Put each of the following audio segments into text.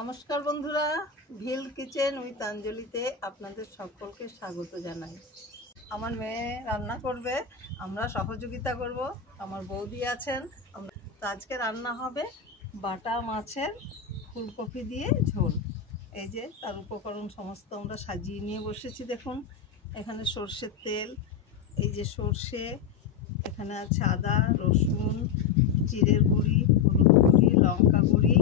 নমস্কার বন্ধুরা, ভিল kitchen with আঞ্জলিতে আপনাদের সকলকে স্বাগত জানাই। আমার মেয়ে রান্না করবে, আমরা সহযোগিতা করব। আমার বৌদি আছেন। তো আজকে রান্না হবে বাটা মাছের ফুলকপি দিয়ে ঝোল। এই যে তার উপকরণ সমস্ত আমরা সাজিয়ে নিয়ে বসেছি। দেখুন, এখানে সর্ষের তেল, এই যে সর্ষে, এখানে আছে আদা, রসুন, জিরের গুঁড়ি, হলুদ গুঁড়ি, লঙ্কা গুঁড়ি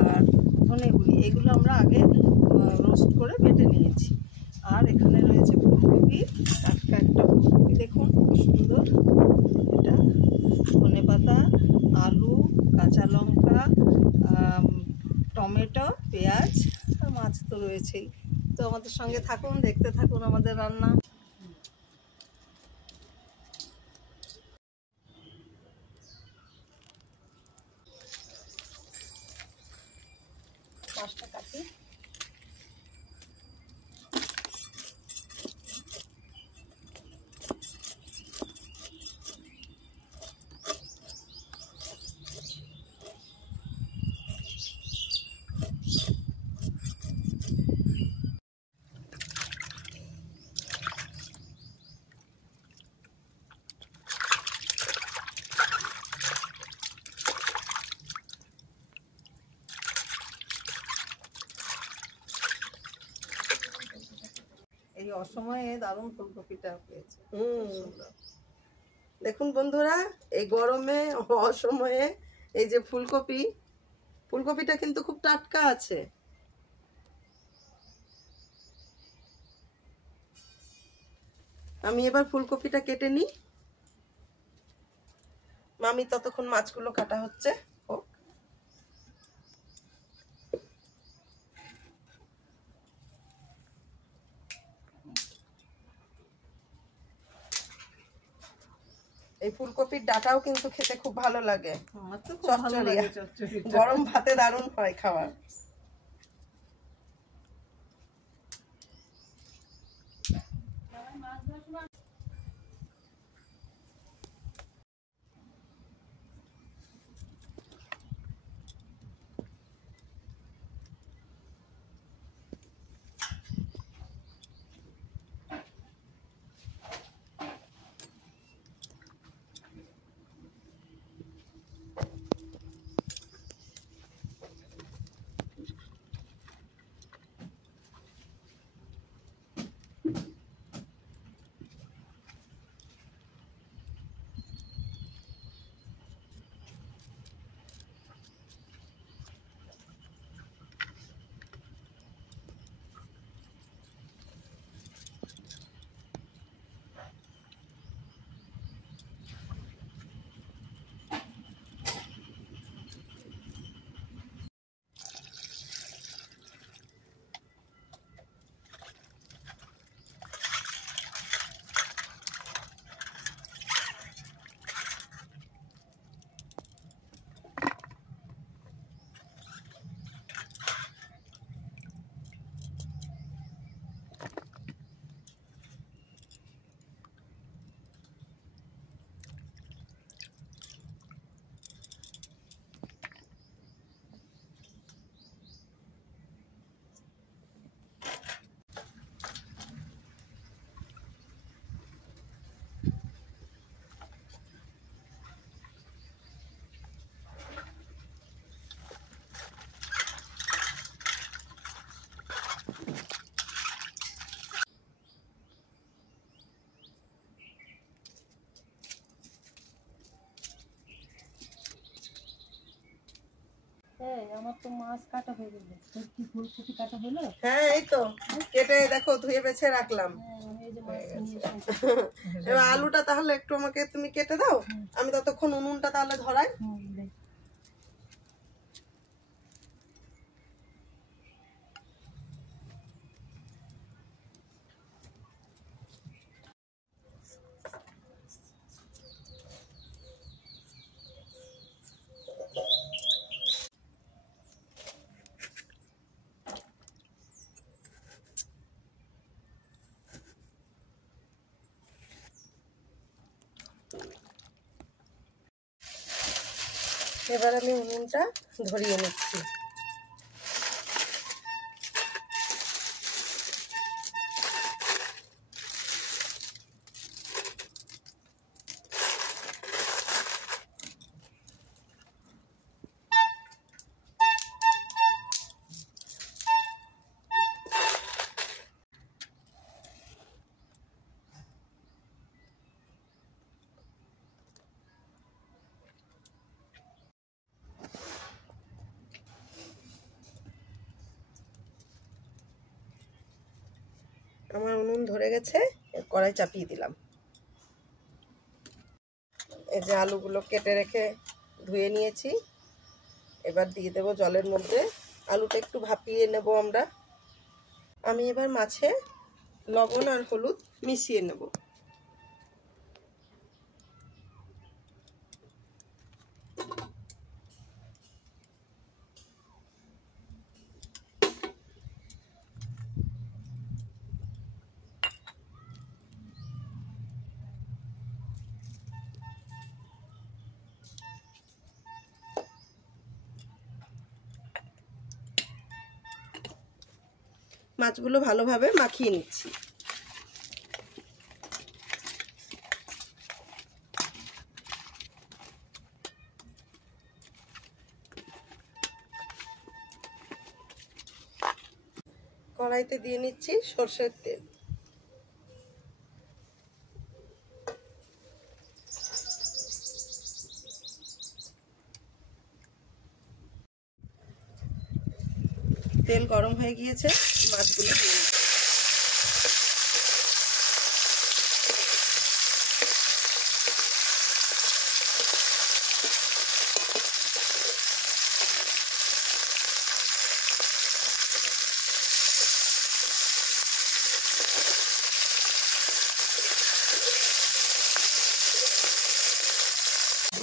আর ধনে গুঁড়ি। এগুলো আমরা আগে রোস্ট করে বেটে নিয়েছি। আর এখানে রয়েছে ফুলকপি, টাটকা একটা ফুলকপি, দেখুন কি সুন্দর। এটা ধনে পাতা, আলু, কাঁচা লঙ্কা, টমেটো, পেঁয়াজ আর মাছ তো রয়েছেই। তো আমাদের সঙ্গে থাকুন, দেখতে থাকুন আমাদের রান্না। মাছটা কাটি। এই অসময়ে দারুণ ফুলকপিটা পেয়েছে। দেখুন বন্ধুরা, এই গরমে অসময়ে এই যে ফুলকপিটা কিন্তু খুব টাটকা আছে। আমি এবার ফুলকপিটা কেটে নিই। মামি ততক্ষণ মাছগুলো কাটা হচ্ছে। এই ফুলকপির ডাটাও কিন্তু খেতে খুব ভালো লাগে, গরম ভাতে দারুণ হয় খাওয়া। আমার তো মাছ কাটা হয়ে গেল। কি ফুলকপি কাটা হলো? হ্যাঁ, এই তো কেটে দেখো ধুয়ে বেছে রাখলাম। এবার আলুটা তাহলে একটু আমাকে তুমি কেটে দাও, আমি ততক্ষণ উনুনটা তাহলে ধরাই। এবার আমি উনুনটা ধরিয়ে নিচ্ছি। আমার উনুন ধরে গেছে, কড়াই চাপিয়ে দিলাম। এই যে আলুগুলো কেটে রেখে ধুয়ে নিয়েছি, এবার দিয়ে দেব জলের মধ্যে। আলুটা একটু ভাপিয়ে নেব আমরা। আমি এবার মাছে লবণ আর হলুদ মিশিয়ে নেব। মাছগুলো ভালোভাবে মাখিয়ে নিচ্ছি। কড়াইতে দিয়ে নিচ্ছি সরষের তেল। তেল গরম হয়ে গিয়েছে, মাছগুলো দিয়ে নিচ্ছি।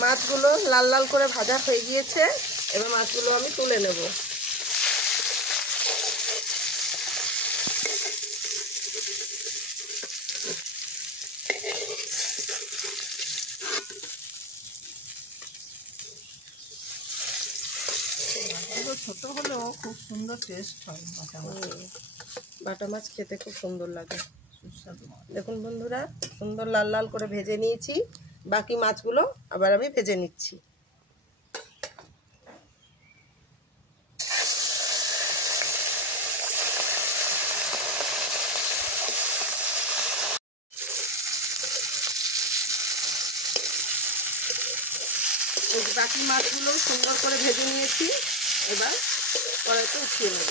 মাছগুলো লাল লাল করে ভাজা হয়ে গিয়েছে, এবার মাছগুলো আমি তুলে নেব। ছোট হলেও খুব সুন্দর টেস্ট হয় বাটা মাছ খেতে খুব সুন্দর লাগে। সুস্বাদু মাছ। দেখুন বন্ধুরা, সুন্দর লাল লাল করে ভেজে নিয়েছি। বাকি মাছগুলো আবার আমি ভেজে নিচ্ছি। বাকি মাছগুলো সুন্দর করে ভেজে নিয়েছি, এবার কড়াইতে উঠিয়ে নেব।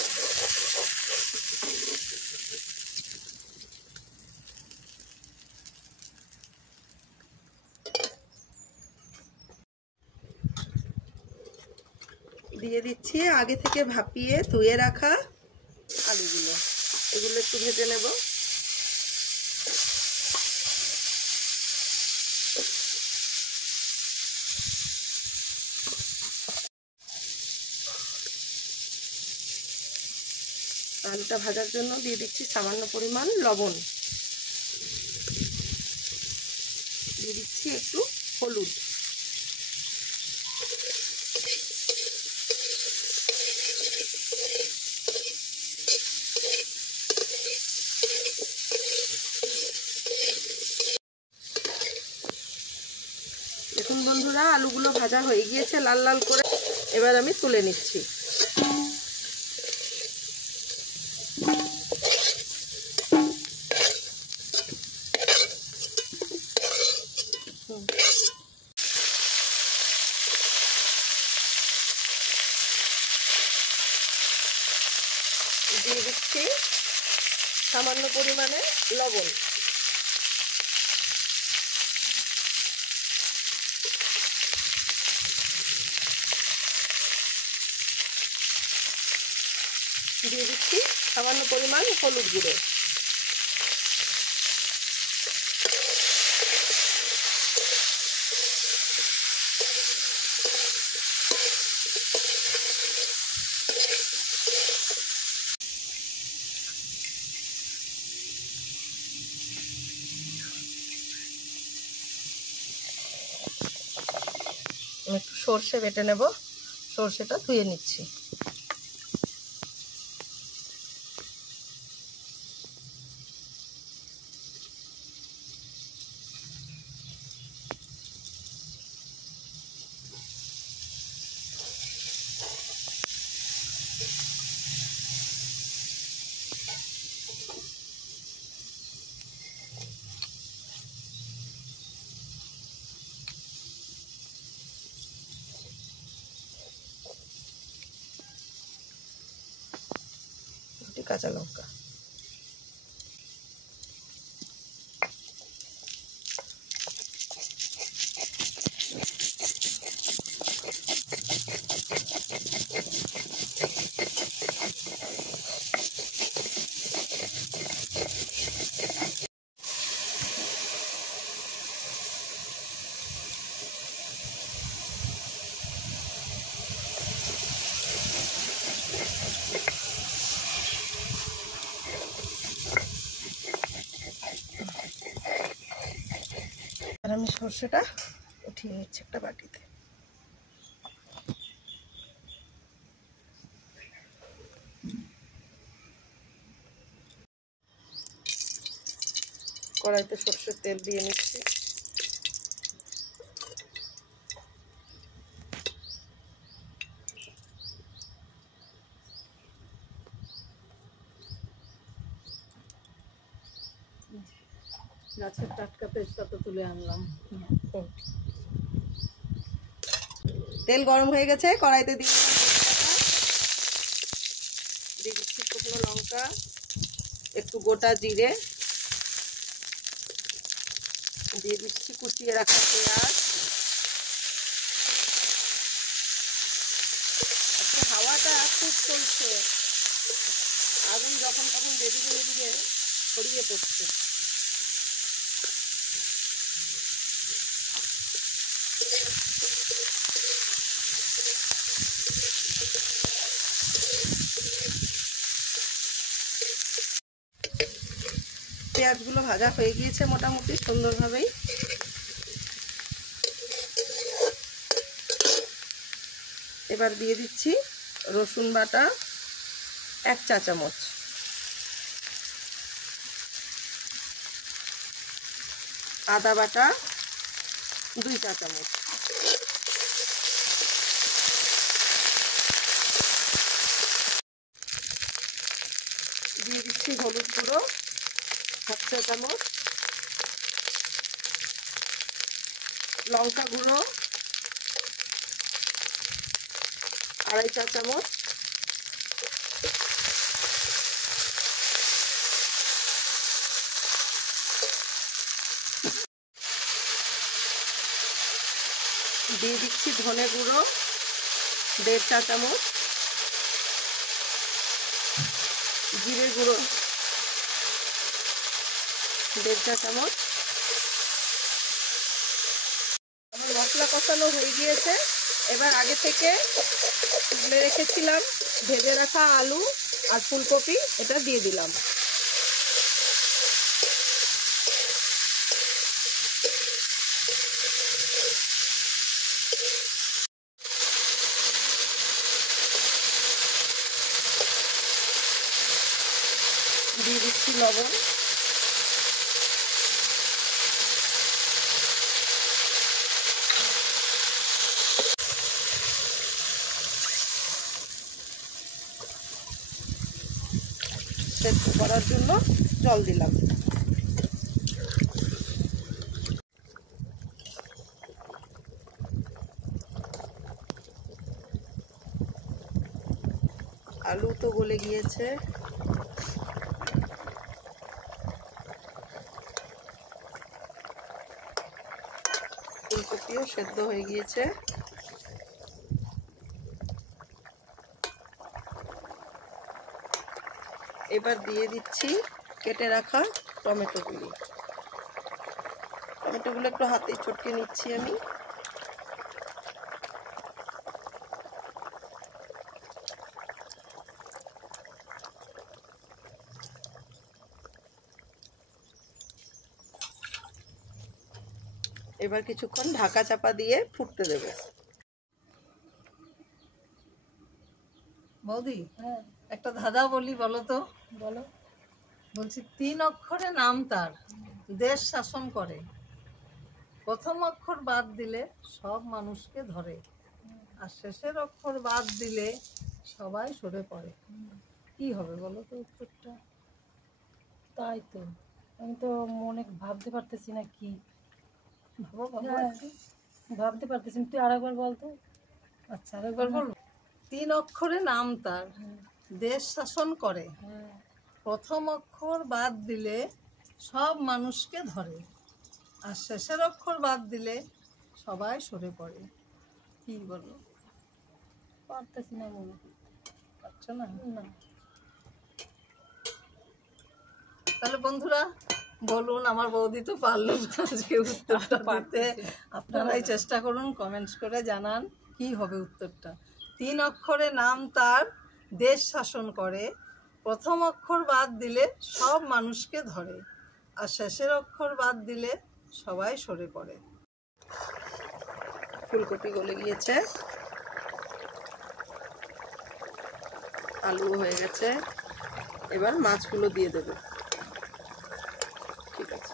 দিয়ে দিচ্ছি আগে থেকে ভাপিয়ে ধুয়ে রাখা আলুগুলো, এগুলো একটু ভেজে নেব। আলুটা ভাজার জন্য দিয়ে দিচ্ছি সামান্য পরিমাণ লবণ, দিয়ে দিচ্ছি একটু হলুদ, দেখুন বন্ধুরা আলুগুলো ভাজা হয়ে গিয়েছে লাল লাল করে, এবার আমি তুলে নিচ্ছি। দিয়ে দিচ্ছি সামান্য পরিমাণে লবণ, দিয়ে দিচ্ছি সামান্য পরিমাণ হলুদ গুঁড়ো, একটু সর্ষে বেটে নেব, সর্ষেটা ধুয়ে নিচ্ছি। কাঁচা লঙ্কা, আমি সর্ষেটা উঠিয়ে নিচ্ছি একটা বাটিতে। কড়াইতে সর্ষের তেল দিয়ে নিচ্ছি। গাছের টাটকা তেজপাতা তুলে আনলাম। তেল গরম হয়ে গেছে, কড়াইতে দিয়ে দিচ্ছি শুকনো লঙ্কা, একটু গোটা জিরে, দিয়ে দিচ্ছি কুচিয়ে রাখা পেঁয়াজ। হাওয়াটা খুব চলছে, আগুন যখন তখন এদিকে এদিকে ছড়িয়ে পড়ছে। পেঁয়াজগুলো ভাজা হয়ে গিয়েছে মোটামুটি সুন্দরভাবেই। এবার দিয়ে দিচ্ছি রসুন বাটা 1 চা চামচ, আদা বাটা 2 চা চামচ, দিয়ে দিচ্ছি হলুদ গুঁড়ো 1 চা চামচ, লঙ্কা গুঁড়ো 2.5 চা চামচ, দিয়ে দিচ্ছি ধনে গুঁড়ো 1.5 চা চামচ, জিরে গুঁড়ো 1.5 চা চামচ। আমার মশলা কষানো হয়ে গিয়েছে। এবার আগে থেকে তুলে রেখেছিলাম ভেজে রাখা আলু আর ফুলকপি, এটা দিয়ে দিলাম। দিয়ে দিচ্ছি লবণ, সেদ্ধ করার জন্য জল দিলাম। আলু তো গলে গিয়েছে, ফুলকপিও সেদ্ধ হয়ে গিয়েছে। এবার দিয়ে দিচ্ছি কেটে রাখা টমেটোগুলো। টমেটোগুলো একটু হাতে চটকে নিচ্ছি আমি। এবার কিছুক্ষণ ঢাকা চাপা দিয়ে ফুটতে দেব। বৌদি, একটা ধাঁধা বলি, বলো তো। বলো। বলছি 3 অক্ষরে নাম তার, দেশ শাসন করে, প্রথম অক্ষর বাদ দিলে সব মানুষকে ধরে, আর শেষের অক্ষর বাদ দিলে সবাই সরে পড়ে। কি হবে বলো তো উত্তরটা? তাই তো, আমি তো মনে ভাবতে পারতেছি না কি। ভাবো ভাবো হ্যাঁ, একটু। ভাবতে পারতেছি না। তুই আরেকবার বলতো। আচ্ছা, আরেকবার বলবো। 3 অক্ষরে নাম তার, দেশ শাসন করে, হ্যাঁ, প্রথম অক্ষর বাদ দিলে সব মানুষকে ধরে, আর শেষের অক্ষর বাদ দিলে সবাই সরে পড়ে। কি বলো? পারতেছি না মনে পারছো না? না। তাহলে বন্ধুরা বলুন, আমার বৌদি তো পারলো না আজকে উত্তরটা দিতে। আপনারাই চেষ্টা করুন, কমেন্টস করে জানান কি হবে উত্তরটা। 3 অক্ষরে নাম তার, দেশ শাসন করে, প্রথম অক্ষর বাদ দিলে সব মানুষকে ধরে, আর শেষের অক্ষর বাদ দিলে সবাই সরে পড়ে। ফুলকপি গলে গিয়েছে, আলু হয়ে গেছে, এবার মাছগুলো দিয়ে দেবো। ঠিক আছে,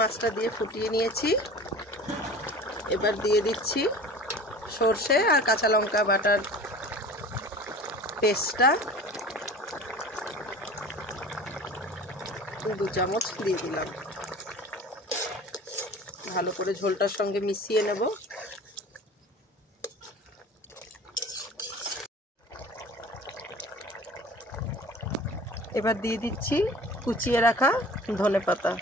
মাছটা দিয়ে ফুটিয়ে নিয়েছি। এবার দিয়ে দিচ্ছি সর্ষে আর কাঁচা লঙ্কা বাটার পেস্টটা 2 চামচ দিয়ে দিলাম। ভালো করে ঝোলটার সঙ্গে মিশিয়ে নেব। এবার দিয়ে দিচ্ছি কুচিয়ে রাখা ধনেপাতা।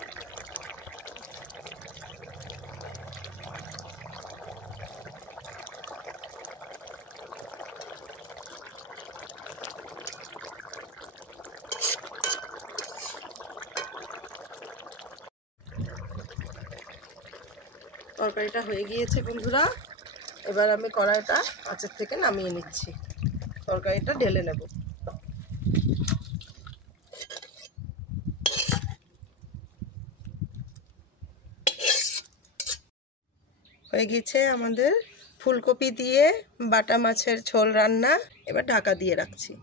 তরকারিটা হয়ে গিয়েছে বন্ধুরা। এবার আমি কড়াইটা আঁচের থেকে নামিয়ে নিচ্ছি, তরকারিটা ঢেলে নেব। হয়ে গেছে আমাদের ফুলকপি দিয়ে বাটা মাছের ঝোল রান্না। এবার ঢাকা দিয়ে রাখছি।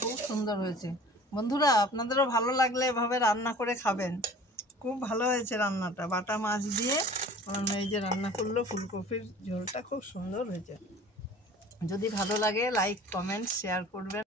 খুব সুন্দর হয়েছে বন্ধুরা, আপনাদেরও ভালো লাগলে এভাবে রান্না করে খাবেন। খুব ভালো হয়েছে রান্নাটা, বাটা মাছ দিয়ে এই যে রান্না করলো ফুলকপির ঝোলটা খুব সুন্দর হয়েছে। যদি ভালো লাগে লাইক কমেন্ট শেয়ার করবেন।